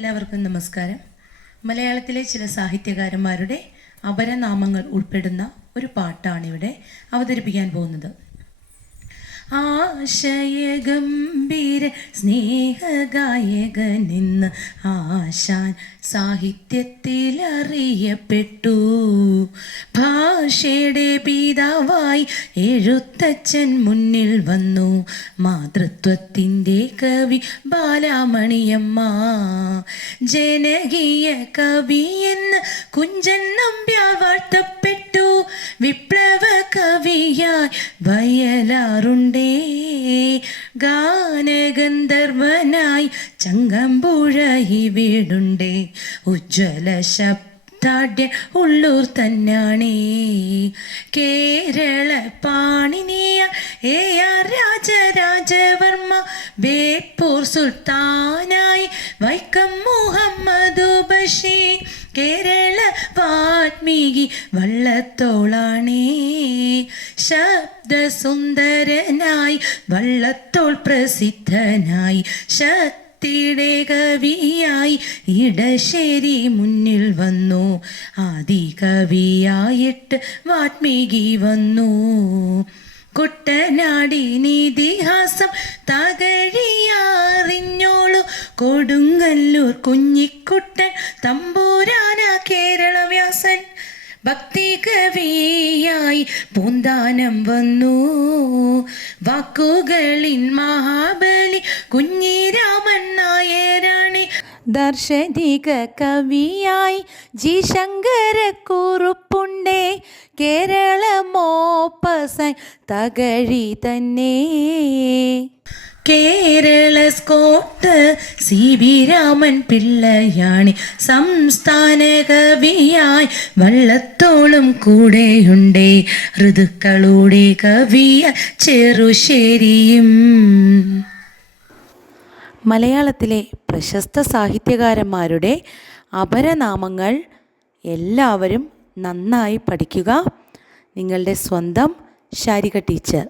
എല്ലാവർക്കും നമസ്കാരം. മലയാളത്തിലെ ചില സാഹിത്യകാരന്മാരുടെ അപരനാമങ്ങൾ ഉൾപ്പെടുന്ന ഒരു പാട്ടാണിവിടെ അവതരിപ്പിക്കാൻ പോകുന്നത്. ആശയഗംഭീര സ്നേഹഗായകനെന്ന് ആശാൻ സാഹിത്യത്തിൽ അറിയപ്പെട്ടു. ഭാഷയുടെ പിതാവായി എഴുത്തച്ഛൻ മുന്നിൽ വന്നു. മാതൃത്വത്തിൻ്റെ കവി ബാലാമണിയമ്മ. ജനകീയ കവി എന്ന് കുഞ്ചൻ നമ്പ്യാർ വാഴ്ത്തപ്പെട്ടു. വിപ്ലവ കവിയായി വയലാറുണ്ടേ. ഗാനഗന്ധർവനായി ചങ്ങമ്പുഴ വീടുണ്ടേ. ഉജ്ജ്വല ശബ്ദാഢ്യ ഉള്ളൂർ തന്നാണേ. കേരള പാണിനിയ AR രാജരാജവർമ്മ. ബേപ്പൂർ സുൽത്താനായി വൈക്കം മുഹമ്മദ് ബഷീർ. കേരള വാൽമീകി വള്ളത്തോളാണേ. ശബ്ദസുന്ദരനായി വള്ളത്തോൾ പ്രസിദ്ധനായി. ശക്തിയുടെ കവിയായി ഇടശ്ശേരി മുന്നിൽ വന്നു. ആദികവിയായിട്ട് വാൽമീകി വന്നു. കുട്ടനാടി ഇതിഹാസം തകഴിയാറിഞ്ഞോളൂ. കൊടുങ്ങല്ലൂർ കുഞ്ഞിക്കുട്ടൻ തമ്പൂരാന കേരളവ്യാസൻ. ഭക്തി കവിയായി പൂന്താനം വന്നു. വാക്കുകളിൻ മഹാബലി കുഞ്ഞിരാമൻ നായരാണ്. ദാർശനിക കവിയായി ജി ശങ്കരക്കുറുപ്പുണ്ടേ. കേരള മോപ്പസൻ തകഴി തന്നെ. കേരള സ്കോട്ട് CB രാമൻ പിള്ളയാണി. സംസ്ഥാന കവിയായി വള്ളത്തോളും കൂടെയുണ്ടേ. ഋതുക്കളുടെ കവിയ ചെറുശ്ശേരിയും. മലയാളത്തിലെ പ്രശസ്ത സാഹിത്യകാരന്മാരുടെ അപരനാമങ്ങൾ എല്ലാവരും നന്നായി പഠിക്കുക. നിങ്ങളുടെ സ്വന്തം ശാരിക ടീച്ചർ.